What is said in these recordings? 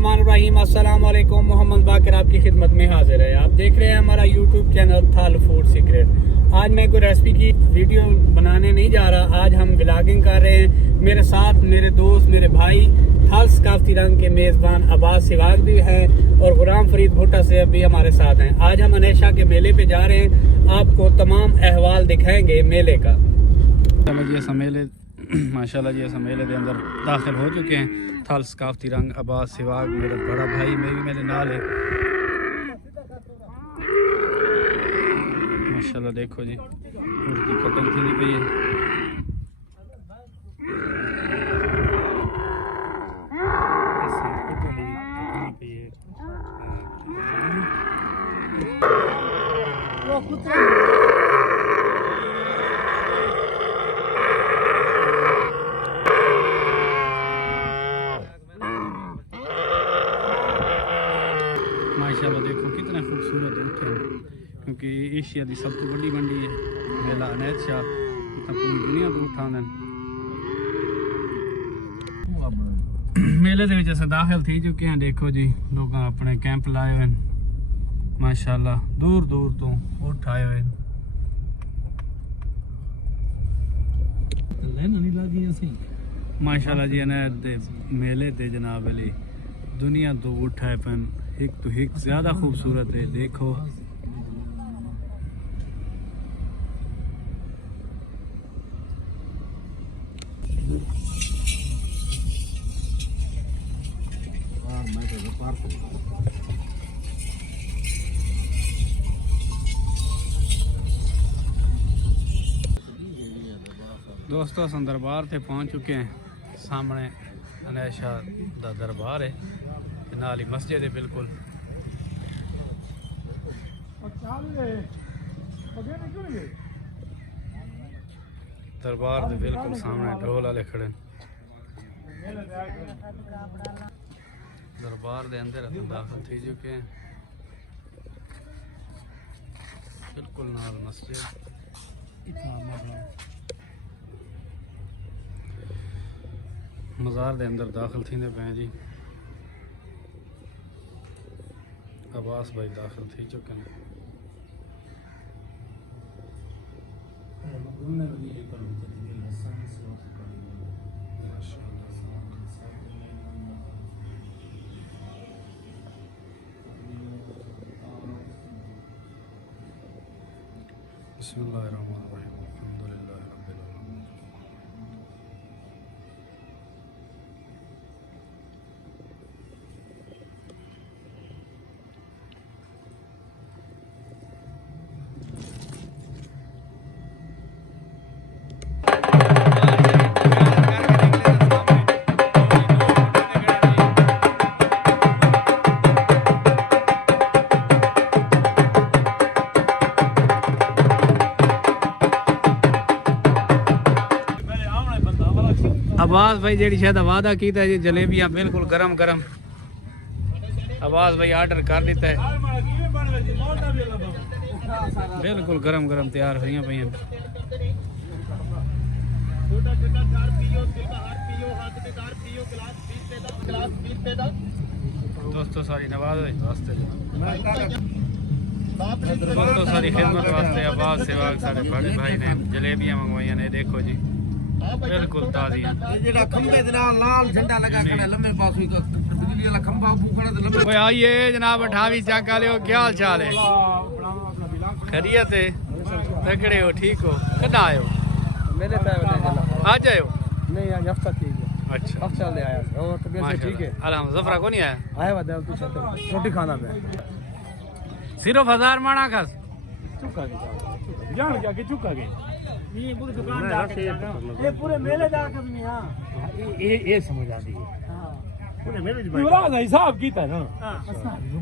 बिस्मिल्लाहिर्रहमानिर्रहीम। अस्सलाम वालेकुम। मोहम्मद बाकिर आपकी खिदमत में हाजिर है। आप देख रहे हैं हमारा यूट्यूब चैनल थाल फूड सीक्रेट। आज मैं कोई रेसिपी की वीडियो बनाने नहीं जा रहा। आज हम व्लॉगिंग कर रहे हैं। मेरे साथ मेरे दोस्त, मेरे भाई थाल सकाफती रंग के मेज़बान अब्बास सिवाग भी हैं और गुलाम फरीद भुट्टा से भी हमारे साथ हैं। आज हम अनेशा के मेले पे जा रहे हैं। आपको तमाम अहवाल दिखाएंगे मेले का। मेले माशाल्लाह जी, ऐसा मेले के अंदर दाखिल हो चुके हैं। थाल सकाफती रंग अब्बास सिवाग मेरा बड़ा भाई मैं भी मेरे नाल है। माशाल्लाह देखो जी, ऊँट की कटिंग थी पई है। माशाल्लाह देखो कितना खूबसूरत ऊँट है, क्योंकि एशिया की सब तो बड़ी मंडी है मेला अनेशा। पूरी दुनिया तो ऊँट आंदे मेले दे विच अस दाखिल थी चुके हैं। देखो जी, लोग अपने कैंप लाए हुए हैं। माशाल्लाह दूर दूर तो ऊँट आए हुए हैं। माशाल्लाह जी, मेले ते जनाब अली दुनिया तो ऊँट आए पन, एक तो एक ज्यादा खूबसूरत है। देखो दोस्तों अस दरबार से पहुंच चुके हैं। सामने अनेशा दा दरबार है, नाल ही मस्जिद है बिल्कुल। दरबार के बिल्कुल सामने ढोल वाले खड़े। दरबार के अंदर दाखिल थी चुके हैं। बिल्कुल नाल मस्जिद। मज़ार के अंदर दाखिल थी पे जी। अब्बास भाई दाखिल थी चुके हैं। बिस्मिल्लाहिर्रहमानिर्रहीम। अल्हम्दुलिल्लाहि रब्बिल आलमीन। अब्बास भाई जी शायद वादा किया जी, जलेबियाँ बिल्कुल गरम गरम अब्बास भाई ऑर्डर कर दिता है। बिल्कुल गरम गरम तैयार हुई पई। दोस्तों सारी नवाज वास्ते, दोस्तों सारी खिदमत वास्ते अब्बास सिवाग सारे बड़े भाई ने जलेबियाँ मंगवाई ने। देखो जी बिल्कुल ताज़ी। जेड़ा खंबे दे नाल लाल झंडा लगा खड़ा लंबे पासों का बिजली वाला खंबा खड़ा ते लंबे। ओए आइए जनाब, ठावी चक वाले, क्या हाल चाल है? खैरियत है? तगड़े हो? ठीक हो? कदा आए हो? मेले पे आए। आज आए हो? नहीं, आज हफ्ता ठीक है। अच्छा, हफ्ता ले आया और तबीयत ठीक है अल्हम्दुलिल्लाह। जफरा को नहीं आया? आया वादा पीछे तो रोटी खाना में सिर्फ 1000 माणा खस चुका के जान क्या कि चुका के ये पूरी दुकान जाके ये पूरे मेले जाके भी। हां ये समझ आती है। हां पूरे मेले में युवराज हिसाब कीता ना। हां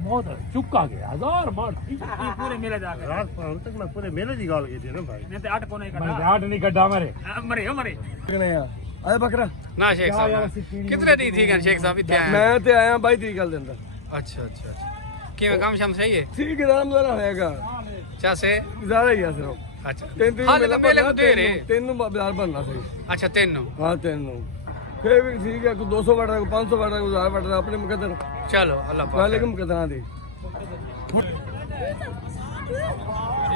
बहुत चुका के 1000 मार ये पूरे मेले जाके रात पर तक ना पूरे मेले दी गाल की थी ना भाई। मैं तो 8 को नहीं कटा। मैं 8 नहीं कटा मरे मरे कितने आए बकरा ना शेख साहब कितने दी थी गन शेख साहब? इतने आया मैं ते आया 22 30 गल दिन। अच्छा अच्छा अच्छा, कि काम शाम सही है? ठीक है, आराम जरा रहेगा। अच्छा से ज्यादा ही है सिर्फ। अच्छा तीन मेले को दे रहे तीन बाजार बनना सही। अच्छा तीन। हां तीन फिर भी ठीक है, 200 बढ़ रहा है, 500 बढ़ रहा है, 1000 बढ़ रहा है, अपने मुकद्दर चलो अल्लाह पाक वालेकुम मुकद्दर दी।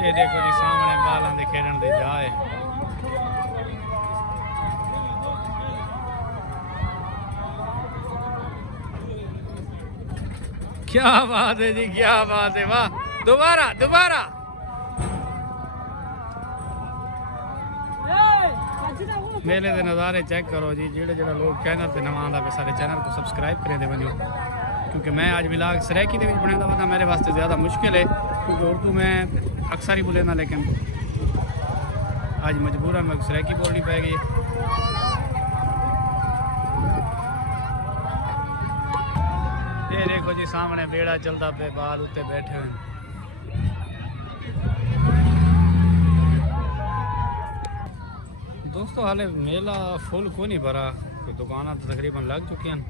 ये देखो जी सामने बालां दे खेलण दी जाए। क्या बात है जी, क्या बात है, वाह। दोबारा दोबारा मेले के नज़ारे चेक करो जी। जेड़े जेड़ा लोग चैनल पे नवा आंदा पे सारे चैनल को सब्सक्राइब करे दे वजो, क्योंकि मैं आज व्लॉग सरायकी दे विच बनांदा वदा मेरे वास्ते ज़्यादा मुश्किल है, क्योंकि उर्दू में अक्सर ही बोलेंदा, लेकिन आज मजबूरन मैं सरायकी बोलनी पैगी। ये देखो जी सामने बेड़ा चलता पे, बाल उत्ते बैठे हुए। दोस्तों हाले मेला फुल को नहीं भरा, कोई दुकाना तो तकरीबन लग चुकी हैं।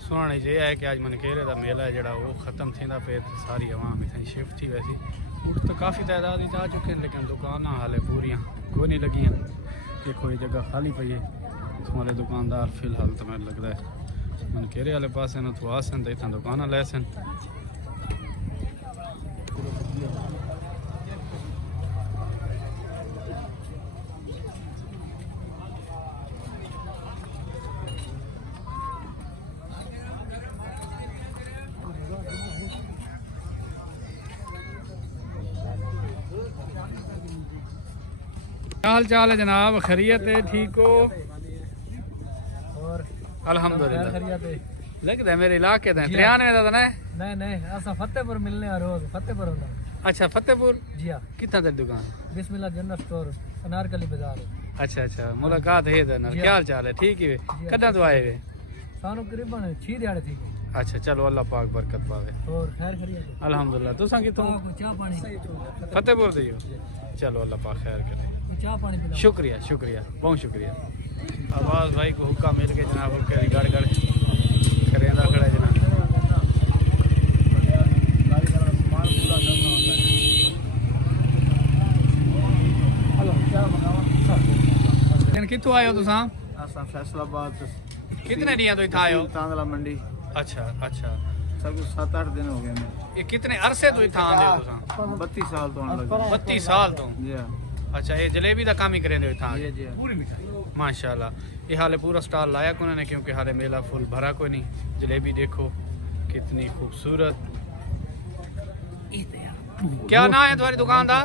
सुनाने ये है कि आज मनकेरे का मेला है जड़ा वो ख़त्म थींदा पे, सारी आवाम इतनी शिफ्ट थी। वैसी उठ तो काफ़ी तादाद आ चुके हैं, लेकिन दुकान हाले पूरियाँ को नहीं लगी हैं। देखो ये जगह खाली पई है, हमारे दुकानदार फिलहाल तो मैं लगता है मनकेरे वाले पास न तो आसन तो इतना दुकाना ले सन। क्या हाल चाल है जनाब, खैरियत है, ठीक हो? और अल्हम्दुलिल्लाह। खैरियत है। लगता है मेरे इलाके का 93 का ना है। नहीं असा फतेहपुर मिलने आ रोज फतेहपुर होना। अच्छा फतेहपुर, जी हाँ, कितना तेरी दुकान? बिस्मिल्लाह जनरल स्टोर, अनारकली बाजार। अच्छा अच्छा, मुलाकात है इधर। क्या हाल चाल है, ठीक ही वे? कदा तो आए वे? सानू करीबन 6 दिहाड़े थी। अच्छा चलो अल्लाह पाक बरकत पावे। और खैर खैरियत है। अल्हम्दुलिल्लाह। तुसा कितों? चाह पानी फतेहपुर दे हो? चलो अल्लाह पाक खैर करे। चाह पानी पिला। शुक्रिया शुक्रिया, बहुत शुक्रिया। आवाज़ भाई को हुक्का मिल के जनाब के गड़ गड़ करेंदा खड़ा है जनाब। कितों आए हो तुसा? असा फैसलाबाद। कितने दिनों तो इतना आए हो? तांदला मंडी। अच्छा अच्छा, सब 7-8 दिन हो गए मैं। ये कितने अरसे तो इतना आंदे हो तुसा? 32 साल तो आने लगे। 32 साल तो? जी हां। अच्छा, ये जलेबी का काम ही करेंदे हो इतना? जी पूरी मिठाई माशाल्लाह। ये हाले पूरा स्टॉल लाया को ने, क्योंकि हाले मेला फुल भरा कोई नहीं। जलेबी देखो कितनी खूबसूरत। क्या नाम है तुम्हारी दुकान का?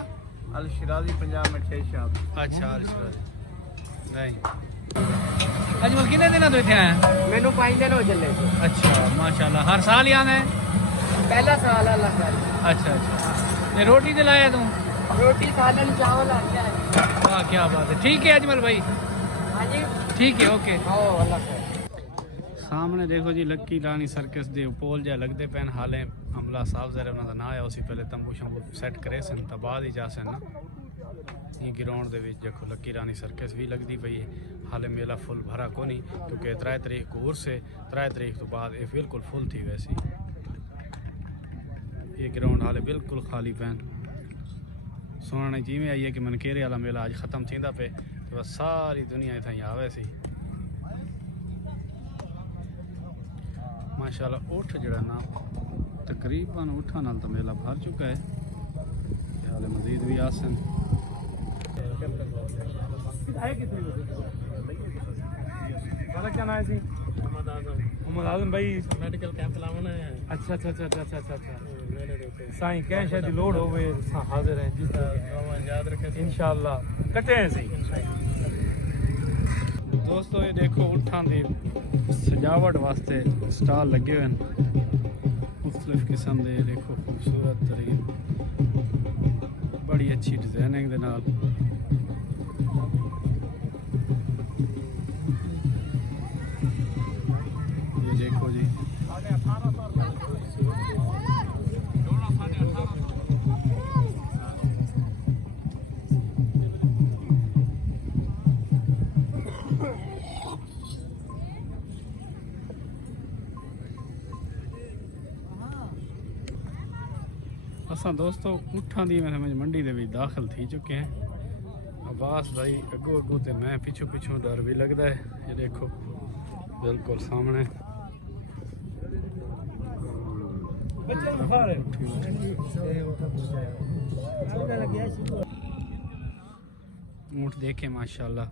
अल शिराजी पंजाब मिठाई शॉप। अच्छा अल शिराजी। नहीं अजमल कितने दिन तो इतने आए? मैनू 5 दिन हो चले। अच्छा माशाल्लाह, हर साल ही आना है? पहला साल अल्लाह का। अच्छा अच्छा, ये रोटी दिलाया तुम? रोटी सालन चावल आ गया। वाह क्या बात है, ठीक है अजमल भाई। हां जी ठीक है ओके। ओ अल्लाह का। सामने देखो जी लक्की रानी सर्कस दे पोल जा लगते पैन। हाले हमला साहब जरा उन्होंने ना आया, उसी पहले तंबू शंबू सेट करे सन तो बाद ही जा सन ना। ये ग्राउंड दे विच देखो लक्की रानी सर्कस भी लगती पई है। हाले मेला फुल भरा को नहीं, क्योंकि 3 तारीख को उर्स है, 3 तारीख तो बाद ये बिल्कुल फुल थी। वैसी ये ग्राउंड हाले बिल्कुल खाली पैन। सुनने जिमें आई है कि मनकेरे वाला मेला आज ख़त्म थींदा पे, तो बस सारी दुनिया इतना आवे सी। माशाल्लाह उठ जड़ा ना तकरीबन उठा नाल तो मेला भर चुका है। हाले मजीद भी आसन। क्या नाम है? मोहम्मद आजम भाई मेडिकल कैंप लावना है। अच्छा अच्छा अच्छा अच्छा अच्छा अच्छा साईं कह शायद लोड होवे हाजिर है जिस याद रखे इंशाअल्लाह। कटे हैं सही दोस्तों। ये देखो उठां दी सजावट वास्ते स्टॉल लगे हुए हैं मुख्तलिफ किस्म दे। देखो खूबसूरत तरीन, बड़ी अच्छी डिजाइनिंग दे नाल। ये देखो जी असा दोस्तों उठां दी मंडी दे विच दाखिल थी चुके हैं। अब्बास भाई अगो अगो ते मैं पिछू पिछू डर भी लगता है। ये देखो बिल्कुल सामने ऊँट देखे माशाल्लाह।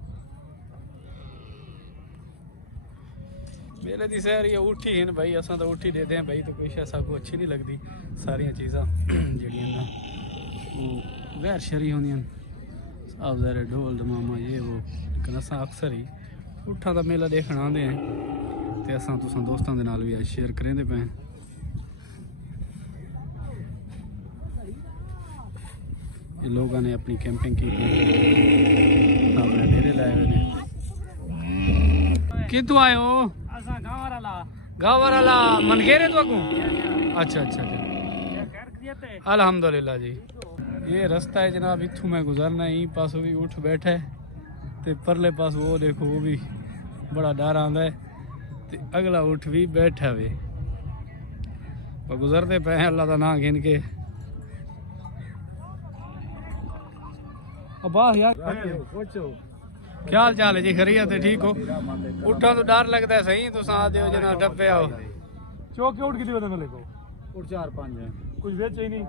मेरे दी सैर ये उठी हैं भाई, असा तो उठी देते हैं भाई, तो कोई ऐसा को अच्छी नहीं लगती सारिया चीज़ा जड़ियाँ ना गैर शरी होंदियां साहब ज़रे ढोल दमामा ये वो, लेकिन असा अक्सर ही उठा का मेला देखना आते हैं, तो असा तुसा दोस्तों के नाल भी आज शेयर करेंदे पे। ये लोगों ने अपनी कैंपिंग की अपने डेरे लाए हुए ने। कितों आए हो? गाँव वाला मनकेरे तो अगू। अच्छा अच्छा अच्छा, अल्हम्दुलिल्लाह जी। ये रास्ता है जनाब, इथू मैं गुजरना ही पासों भी उठ बैठा है, ते परले पास वो देखो वो भी बड़ा डर आंदा है, ते अगला उठ भी बैठा वे, पर गुजरते पे हैं अल्लाह का नाम गिन के। वाह यार, क्या हाल चाल है जी? खैरियत है? ठीक हो? उठा तो डर लगता है सही, तो साथ दो जना डब्बे आओ। चौक उठ कितनी बता मेरे को? उठ 4-5 है, कुछ वेच ही नहीं।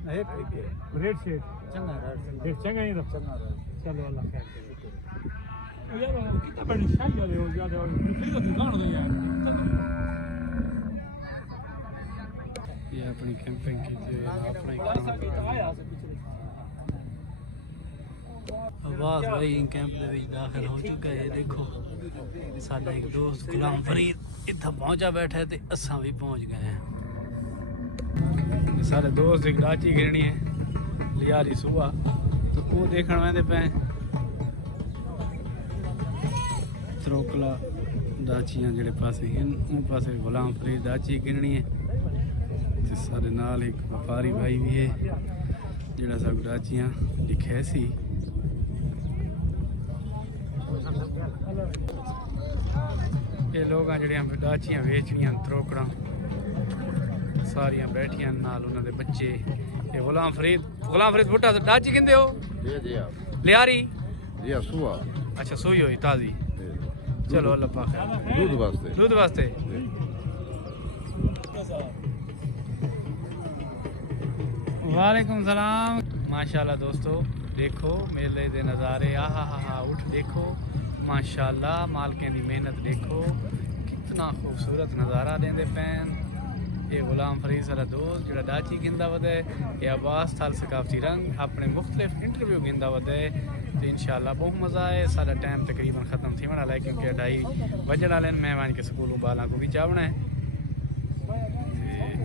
रेट शेट चंगा चंगा ही चंगा। चलो अल्लाह खैर करे। यार कितना बड़ी शान वाले हो ज्यादा फ्री का दुकान हो यार। ये अपनी कैंपिंग की अपना आवाज भाई कैंप दे विच दाखिल हो चुका है। देखो साडा एक दोस्त गुलाम फरीद इतना पहुंचा बैठा है, तो असा भी पहुंच गए हैं। सारे दोस्त एक डाची गिरनी है लियारी सुबह, तो वो देखने आते पे त्रोकला डाचियां जेड़े पासे हैं, उन पासे गुलाम फरीद डाची गिरनी है, ते सारे नाल एक व्यापारी भाई भी है जेड़ा सब डाचियां लिखे सी। ये लोग जड़ियां डाचियां बेचनियां त्रोकड़ा सारियां बैठियां नाल उन्हां दे बच्चे। ये गुलाम फरीद भुट्टा डाची किंदे हो? लियारी जी सुआ। अच्छा सुई हुई ताजी। चलो अल्लाह पाक दूध वास्ते। दूध वास्ते। वालेकुम सलाम। माशाल्लाह दोस्तों देखो मेले दे नज़ारे, आहा हा हा उठ देखो माशाल्लाह, मालकें दी मेहनत देखो, कितना खूबसूरत नज़ारा देंदे पैन। ये गुलाम फरीद सारा दोस्त जो डाची गिंदा वधे, ये अब्बास थाल सकाफती रंग अपने मुख्तलिफ इंटरव्यू गिंदा वधे, तो इंशाल्लाह बहुत मज़ा आए। सारा टाइम तकरीबन ख़त्म थी वाला है, क्योंकि 2:30 बजने वाले मैं वन के स्कूलों बाला को भी चावना है।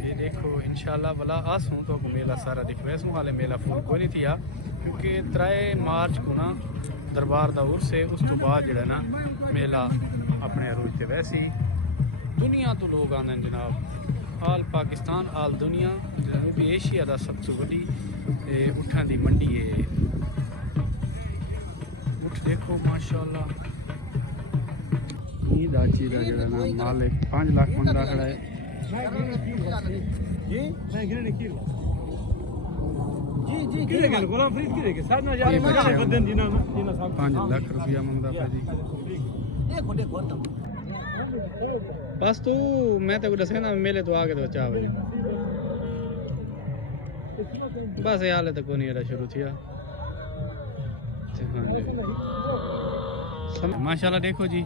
ये देखो इंशाल्लाह भला आसूँ तो मेला सारा दिखवेसूँ, हाले मेला फुल कोई नहीं थिया, क्योंकि 3 मार्च को ना दरबार का उर्स है, उस तो बाद जो ना मेला अपने अरूज से। वैसे ही दुनिया तो लोग आते हैं जनाब, आल पाकिस्तान आल दुनिया, जनूबी एशिया का सबसे बड़ी उठां की मंडी है। उठ देखो माशाल्लाह, दाची का जो ना मालिक 5 लाख मंगदा खड़ा है। गुलाम फरीद की 5 लाख रुपया मंगदा पे जी। बस तू मैं तो दसे ना मेले तो आके तो चाह बजे बस ये हाले तक नहीं शुरू थिया। हाँ जी माशाल्लाह देखो जी,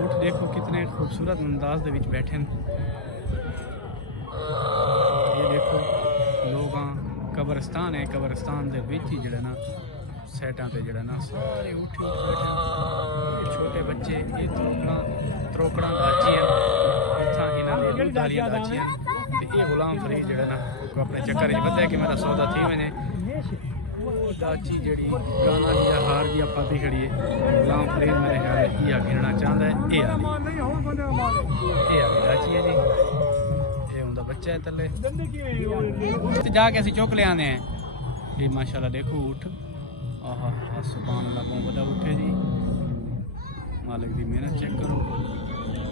उठ देखो कितने खूबसूरत अंदाज दे विच बैठे हैं। ये देखो लोग कब्रिस्तान है, कब्रिस्तान दे विच ही जड़ा ना साइडां ते जड़ा ना सारे उठी बैठे, ये छोटे बच्चे, ये त्रोकड़ा दाचियां, इत्थां इन्हां दी दुधारियां दाचियां, ते ये गुलाम फरीद जड़ा ना अपने चक्कर च बंदा कि मेरा सौदा थी वने। दाची जड़ी गाना जी हार जी पाती खड़ी है, गुलाम फरीद मेरे ख्याल ये गिनना चाहता है। ये दाची है जी, ये उनका बच्चा है तले जाके असीं चुक ले आने हैं। ये माशाल्लाह देखो उठ, आहा हा सुभान अल्लाह, बहुत बड़ा उठे जी, मालिक की मेहनत चेक करो,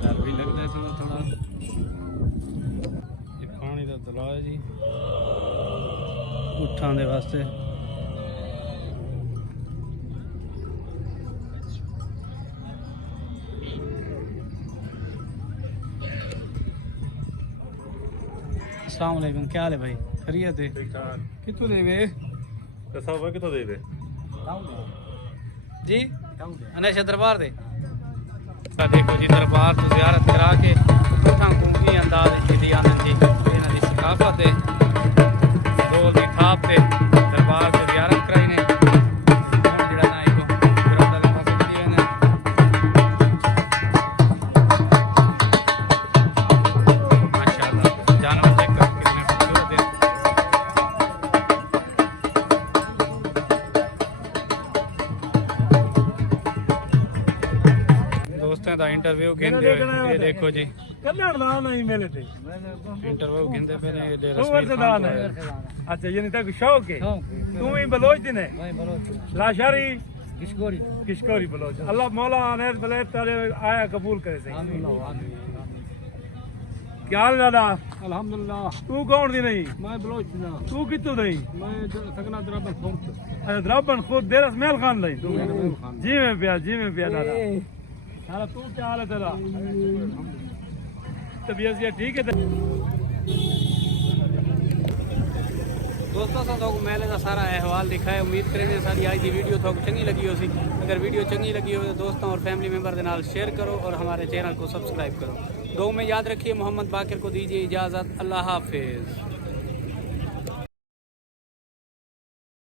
डर भी लगता है थोड़ा थोड़ा। ये पानी का तलाव है जी उठां दे वास्ते। अस्सलाम वालेकुम, क्या हाल है भाई? खैरियत है? कितों देवे कैसा हुआ कितो दे दे जी? अनेशा दरबार दे देखो जी, दरबार तो ज़ियारत करा के घूमी अंदाज जी आनंद जी इन्हां दी सकाफत है दो दी थाप ते दरबार तो ज़ियारत कराई ने जेड़ा ना इको ग्राउंड वाले पासे चली गए ने माशाअल्लाह जानवर चेक कर कितने खूबसूरत है। दोस्तों का इंटरव्यू गिनते ये देखो जी, कन्नड़ दान नहीं मिले थे इंटरव्यू गिनते पे ने ये तू वर्ष दान है अच्छा यानी तक शौक है तू ही बलोच दिन है लाशारी किशकोरी बलोच अल्लाह मौला अनैत बलैत तारे आया कबूल करे सही क्या हाल दादा अल्हम्दुलिल्लाह तू कौन दी नहीं मैं बलोच ना तू कितों नहीं मैं सकना द्रबन खुर्द अच्छा द्राबन खुद देरस मेल खान नहीं तू जी में पिया दादा सारा तू क्या हाल है तेरा तबीयत ये ठीक है दोस्तों तो मेले का सारा अहवाल दिखा है। उम्मीद करेंगे सारी आज की वीडियो तो चंगी लगी हो सी। अगर वीडियो चंगी लगी हो तो दोस्तों और फैमिली मेंबर के नाल शेयर करो और हमारे चैनल को सब्सक्राइब करो। दो में याद रखिए, मोहम्मद बाकिर को दीजिए इजाज़त। अल्लाह हाफिज़।